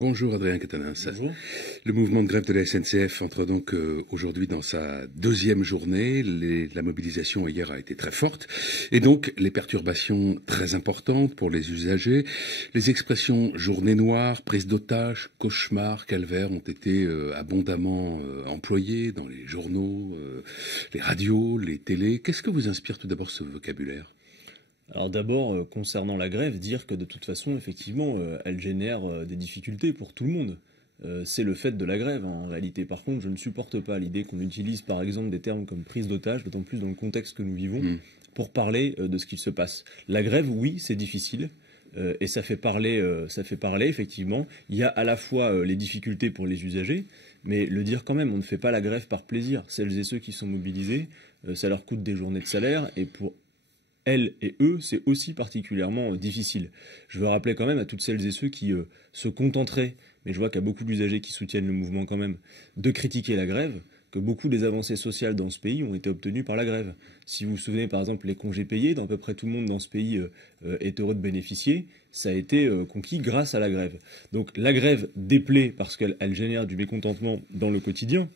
Bonjour Adrien Quatennens. Bonjour. Le mouvement de grève de la SNCF entre donc aujourd'hui dans sa deuxième journée. La mobilisation hier a été très forte et donc les perturbations très importantes pour les usagers. Les expressions journée noire, prise d'otage, cauchemar, calvaire ont été abondamment employées dans les journaux, les radios, les télés. Qu'est-ce que vous inspire tout d'abord ce vocabulaire ? Alors d'abord, concernant la grève, dire que de toute façon, effectivement, elle génère des difficultés pour tout le monde. C'est le fait de la grève, hein, en réalité. Par contre, je ne supporte pas l'idée qu'on utilise, par exemple, des termes comme prise d'otage, d'autant plus dans le contexte que nous vivons, pour parler de ce qu'il se passe. La grève, oui, c'est difficile. Et ça fait parler, effectivement. Il y a à la fois les difficultés pour les usagers, mais le dire quand même, on ne fait pas la grève par plaisir. Celles et ceux qui sont mobilisés, ça leur coûte des journées de salaire, et pour elles et eux, c'est aussi particulièrement difficile. Je veux rappeler quand même à toutes celles et ceux qui se contenteraient, mais je vois qu'il y a beaucoup d'usagers qui soutiennent le mouvement quand même, de critiquer la grève, que beaucoup des avancées sociales dans ce pays ont été obtenues par la grève. Si vous vous souvenez par exemple les congés payés, dont à peu près tout le monde dans ce pays est heureux de bénéficier, ça a été conquis grâce à la grève. Donc la grève déplaît parce qu'elle génère du mécontentement dans le quotidien,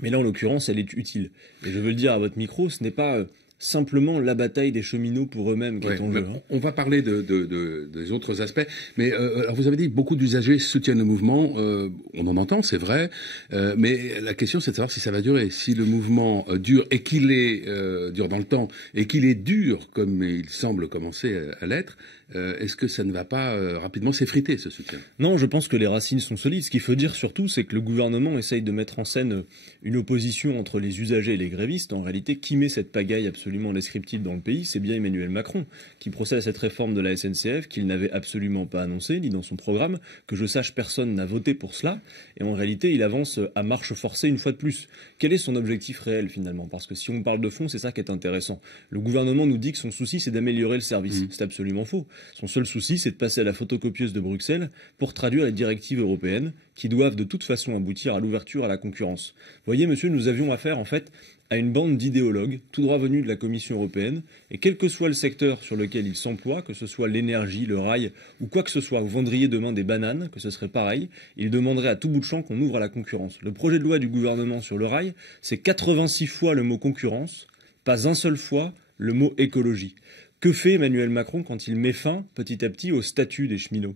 mais là en l'occurrence elle est utile. Et je veux le dire à votre micro, ce n'est pas simplement la bataille des cheminots pour eux-mêmes qui est en jeu. On va parler des autres aspects, mais alors vous avez dit que beaucoup d'usagers soutiennent le mouvement, on en entend, c'est vrai, mais la question c'est de savoir si ça va durer. Si le mouvement dure et qu'il est dure dans le temps et qu'il est dur comme il semble commencer à l'être, est-ce que ça ne va pas rapidement s'effriter ce soutien? Non, je pense que les racines sont solides. Ce qu'il faut dire surtout, c'est que le gouvernement essaye de mettre en scène une opposition entre les usagers et les grévistes. En réalité, qui met cette pagaille absolument indescriptible dans le pays, c'est bien Emmanuel Macron, qui procède à cette réforme de la SNCF qu'il n'avait absolument pas annoncée, ni dans son programme. Que je sache, personne n'a voté pour cela. Et en réalité, il avance à marche forcée une fois de plus. Quel est son objectif réel finalement? Parce que si on parle de fond, c'est ça qui est intéressant. Le gouvernement nous dit que son souci, c'est d'améliorer le service. C'est absolument faux. Son seul souci, c'est de passer à la photocopieuse de Bruxelles pour traduire les directives européennes qui doivent de toute façon aboutir à l'ouverture à la concurrence. Vous voyez, monsieur, nous avions affaire en fait à une bande d'idéologues tout droit venus de la Commission européenne, et quel que soit le secteur sur lequel ils s'emploient, que ce soit l'énergie, le rail ou quoi que ce soit, vous vendriez demain des bananes, que ce serait pareil, ils demanderaient à tout bout de champ qu'on ouvre à la concurrence. Le projet de loi du gouvernement sur le rail, c'est 86 fois le mot concurrence, pas un seul fois le mot écologie. Que fait Emmanuel Macron quand il met fin, petit à petit, au statut des cheminots?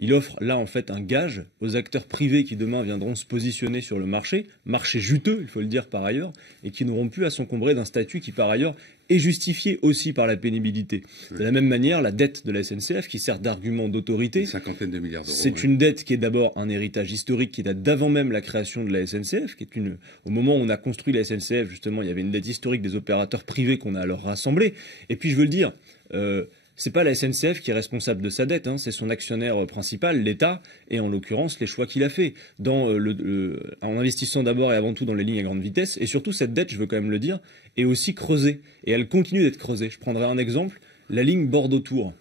Il offre là en fait un gage aux acteurs privés qui demain viendront se positionner sur le marché juteux, il faut le dire par ailleurs, et qui n'auront plus à s'encombrer d'un statut qui par ailleurs est justifié aussi par la pénibilité. De la même manière, la dette de la SNCF, qui sert d'argument d'autorité, une cinquantaine de milliards d'euros. C'est une dette qui est d'abord un héritage historique qui date d'avant même la création de la SNCF, qui est au moment où on a construit la SNCF, justement, il y avait une dette historique des opérateurs privés qu'on a alors rassemblés. Et puis je veux le dire, c'est pas la SNCF qui est responsable de sa dette, hein, c'est son actionnaire principal, l'État, et en l'occurrence les choix qu'il a fait en investissant d'abord et avant tout dans les lignes à grande vitesse. Et surtout, cette dette, je veux quand même le dire, est aussi creusée, et elle continue d'être creusée. Je prendrai un exemple, la ligne Bordeaux-Tours,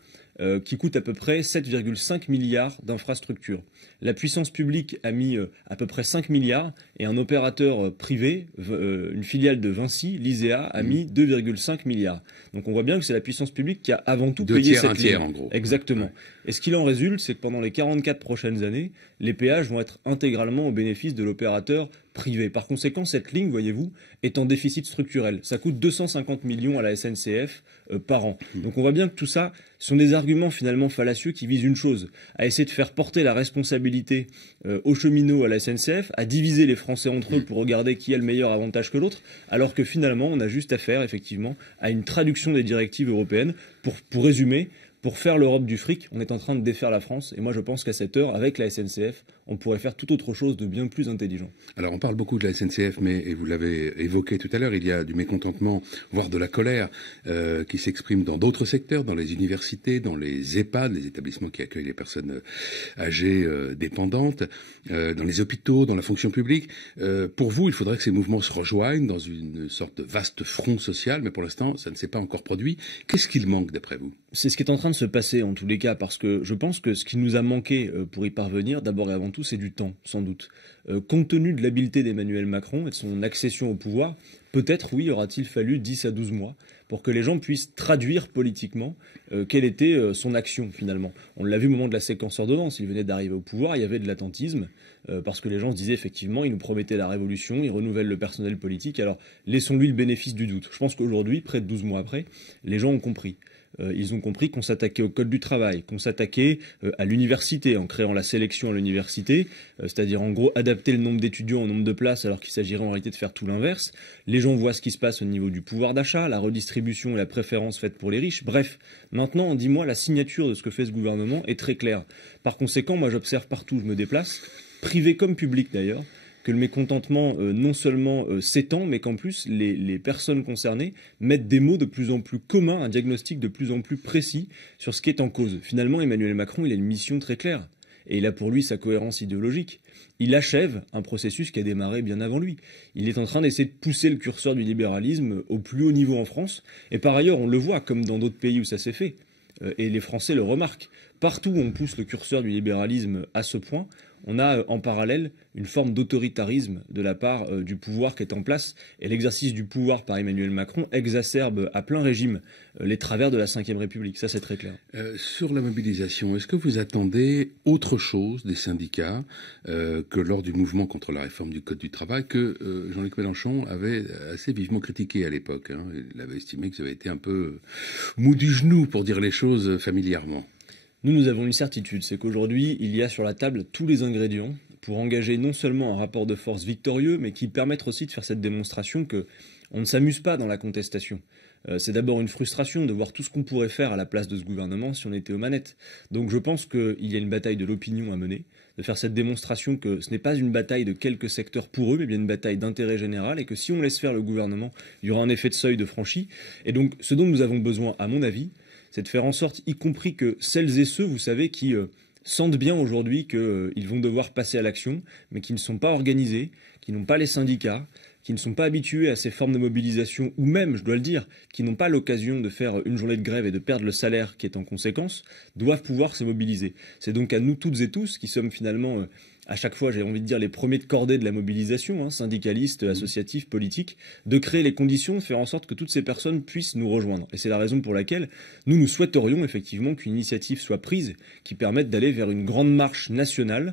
qui coûte à peu près 7,5 milliards d'infrastructures. La puissance publique a mis à peu près 5 milliards et un opérateur privé, une filiale de Vinci, l'ISEA, a mis 2,5 milliards. Donc on voit bien que c'est la puissance publique qui a avant tout payé cette ligne. 2 tiers, en gros. Exactement. Ouais. Et ce qu'il en résulte, c'est que pendant les 44 prochaines années, les péages vont être intégralement au bénéfice de l'opérateur privé. Par conséquent, cette ligne, voyez-vous, est en déficit structurel. Ça coûte 250 millions à la SNCF par an. Donc on voit bien que tout ça sont des arguments finalement fallacieux qui visent une chose, à essayer de faire porter la responsabilité aux cheminots, à la SNCF, à diviser les Français entre eux pour regarder qui a le meilleur avantage que l'autre, alors que finalement on a juste affaire effectivement à une traduction des directives européennes. Pour résumer, pour faire l'Europe du fric, on est en train de défaire la France. Et moi, je pense qu'à cette heure, avec la SNCF, on pourrait faire tout autre chose de bien plus intelligent. Alors, on parle beaucoup de la SNCF, mais, et vous l'avez évoqué tout à l'heure, il y a du mécontentement, voire de la colère, qui s'exprime dans d'autres secteurs, dans les universités, dans les EHPAD, les établissements qui accueillent les personnes âgées dépendantes, dans les hôpitaux, dans la fonction publique. Pour vous, il faudrait que ces mouvements se rejoignent dans une sorte de vaste front social, mais pour l'instant, ça ne s'est pas encore produit. Qu'est-ce qu'il manque, d'après vous? C'est ce qui est en train de se passer, en tous les cas, parce que je pense que ce qui nous a manqué pour y parvenir, d'abord et avant tout, surtout, c'est du temps, sans doute. Compte tenu de l'habileté d'Emmanuel Macron et de son accession au pouvoir, peut-être, oui, aura-t-il fallu 10 à 12 mois pour que les gens puissent traduire politiquement quelle était son action, finalement. On l'a vu au moment de la séquence ordonnance, il venait d'arriver au pouvoir, il y avait de l'attentisme, parce que les gens se disaient effectivement, il nous promettait la révolution, il renouvelle le personnel politique, alors laissons-lui le bénéfice du doute. Je pense qu'aujourd'hui, près de 12 mois après, les gens ont compris. Ils ont compris qu'on s'attaquait au code du travail, qu'on s'attaquait à l'université en créant la sélection à l'université, c'est-à-dire en gros adapter le nombre d'étudiants au nombre de places alors qu'il s'agirait en réalité de faire tout l'inverse. Les gens voient ce qui se passe au niveau du pouvoir d'achat, la redistribution et la préférence faite pour les riches. Bref, maintenant, dis-moi, la signature de ce que fait ce gouvernement est très claire. Par conséquent, moi j'observe partout où je me déplace, privé comme public d'ailleurs, que le mécontentement non seulement s'étend, mais qu'en plus les personnes concernées mettent des mots de plus en plus communs, un diagnostic de plus en plus précis sur ce qui est en cause. Finalement, Emmanuel Macron, il a une mission très claire, et il a pour lui sa cohérence idéologique. Il achève un processus qui a démarré bien avant lui. Il est en train d'essayer de pousser le curseur du libéralisme au plus haut niveau en France, et par ailleurs, on le voit, comme dans d'autres pays où ça s'est fait, et les Français le remarquent. Partout où on pousse le curseur du libéralisme à ce point, on a en parallèle une forme d'autoritarisme de la part du pouvoir qui est en place. Et l'exercice du pouvoir par Emmanuel Macron exacerbe à plein régime les travers de la Ve République. Ça, c'est très clair. Sur la mobilisation, est-ce que vous attendez autre chose des syndicats que lors du mouvement contre la réforme du Code du travail que Jean-Luc Mélenchon avait assez vivement critiqué à l'époque, hein. Il avait estimé que ça avait été un peu mou du genou, pour dire les choses familièrement. Nous avons une certitude, c'est qu'aujourd'hui, il y a sur la table tous les ingrédients pour engager non seulement un rapport de force victorieux, mais qui permettent aussi de faire cette démonstration qu'on ne s'amuse pas dans la contestation. C'est d'abord une frustration de voir tout ce qu'on pourrait faire à la place de ce gouvernement si on était aux manettes. Donc je pense qu'il y a une bataille de l'opinion à mener, de faire cette démonstration que ce n'est pas une bataille de quelques secteurs pour eux, mais bien une bataille d'intérêt général, et que si on laisse faire le gouvernement, il y aura un effet de seuil de franchi. Et donc ce dont nous avons besoin, à mon avis, c'est de faire en sorte, y compris que celles et ceux, vous savez, qui sentent bien aujourd'hui qu'ils vont devoir passer à l'action, mais qui ne sont pas organisés, qui n'ont pas les syndicats, qui ne sont pas habitués à ces formes de mobilisation, ou même, je dois le dire, qui n'ont pas l'occasion de faire une journée de grève et de perdre le salaire qui est en conséquence, doivent pouvoir se mobiliser. C'est donc à nous toutes et tous, qui sommes finalement à chaque fois, j'ai envie de dire, les premiers de cordée de la mobilisation, hein, syndicalistes, associatifs, politiques, de créer les conditions, de faire en sorte que toutes ces personnes puissent nous rejoindre. Et c'est la raison pour laquelle nous souhaiterions effectivement qu'une initiative soit prise qui permette d'aller vers une grande marche nationale,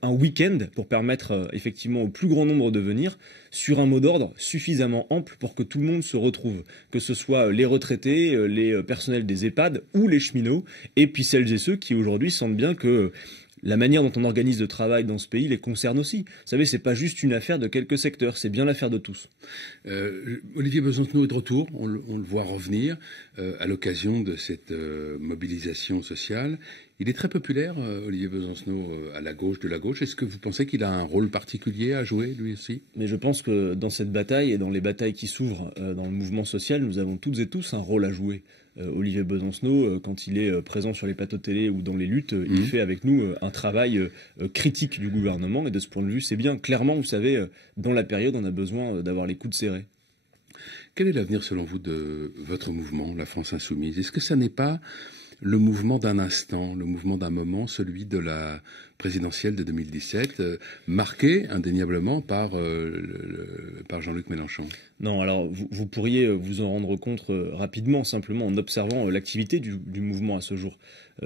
un week-end, pour permettre effectivement au plus grand nombre de venir, sur un mot d'ordre suffisamment ample pour que tout le monde se retrouve, que ce soit les retraités, les personnels des EHPAD ou les cheminots, et puis celles et ceux qui aujourd'hui sentent bien que la manière dont on organise le travail dans ce pays les concerne aussi. Vous savez, c'est pas juste une affaire de quelques secteurs, c'est bien l'affaire de tous. Olivier Besancenot est de retour, on le voit revenir à l'occasion de cette mobilisation sociale. Il est très populaire, Olivier Besancenot, à la gauche de la gauche. Est-ce que vous pensez qu'il a un rôle particulier à jouer, lui aussi? Mais je pense que dans cette bataille et dans les batailles qui s'ouvrent dans le mouvement social, nous avons toutes et tous un rôle à jouer. Olivier Besancenot, quand il est présent sur les plateaux télé ou dans les luttes, il fait avec nous un travail critique du gouvernement. Et de ce point de vue, c'est bien. Clairement, vous savez, dans la période, on a besoin d'avoir les coudes serrés. Quel est l'avenir, selon vous, de votre mouvement, la France Insoumise? Est-ce que ça n'est pas le mouvement d'un instant, le mouvement d'un moment, celui de la présidentielle de 2017, marqué indéniablement par Jean-Luc Mélenchon? Non, alors vous pourriez vous en rendre compte rapidement, simplement en observant l'activité du mouvement à ce jour.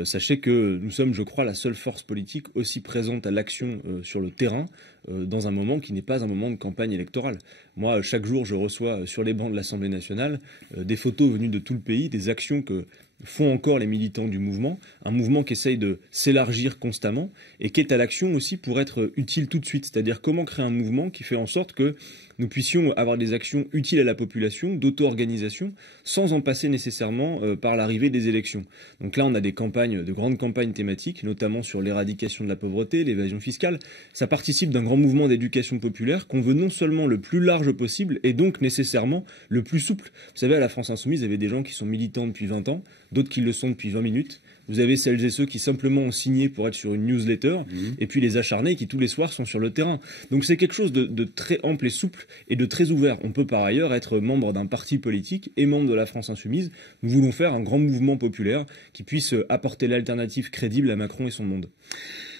Sachez que nous sommes, je crois, la seule force politique aussi présente à l'action sur le terrain dans un moment qui n'est pas un moment de campagne électorale. Moi, chaque jour, je reçois sur les bancs de l'Assemblée nationale des photos venues de tout le pays, des actions que font encore les militants du mouvement, un mouvement qui essaye de s'élargir constamment et qui est à l'action aussi pour être utile tout de suite. C'est-à-dire comment créer un mouvement qui fait en sorte que nous puissions avoir des actions utiles à la population, d'auto-organisation, sans en passer nécessairement par l'arrivée des élections. Donc là, on a des campagnes, de grandes campagnes thématiques, notamment sur l'éradication de la pauvreté, l'évasion fiscale. Ça participe d'un grand mouvement d'éducation populaire qu'on veut non seulement le plus large possible, et donc nécessairement le plus souple. Vous savez, à la France Insoumise, il y avait des gens qui sont militants depuis 20 ans, d'autres qui le sont depuis 20 minutes. Vous avez celles et ceux qui simplement ont signé pour être sur une newsletter, et puis les acharnés qui tous les soirs sont sur le terrain. Donc c'est quelque chose de très ample et souple et de très ouvert. On peut par ailleurs être membre d'un parti politique et membre de la France Insoumise. Nous voulons faire un grand mouvement populaire qui puisse apporter l'alternative crédible à Macron et son monde.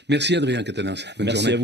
Merci Adrien Quatennens. Bonne Merci journée. à vous.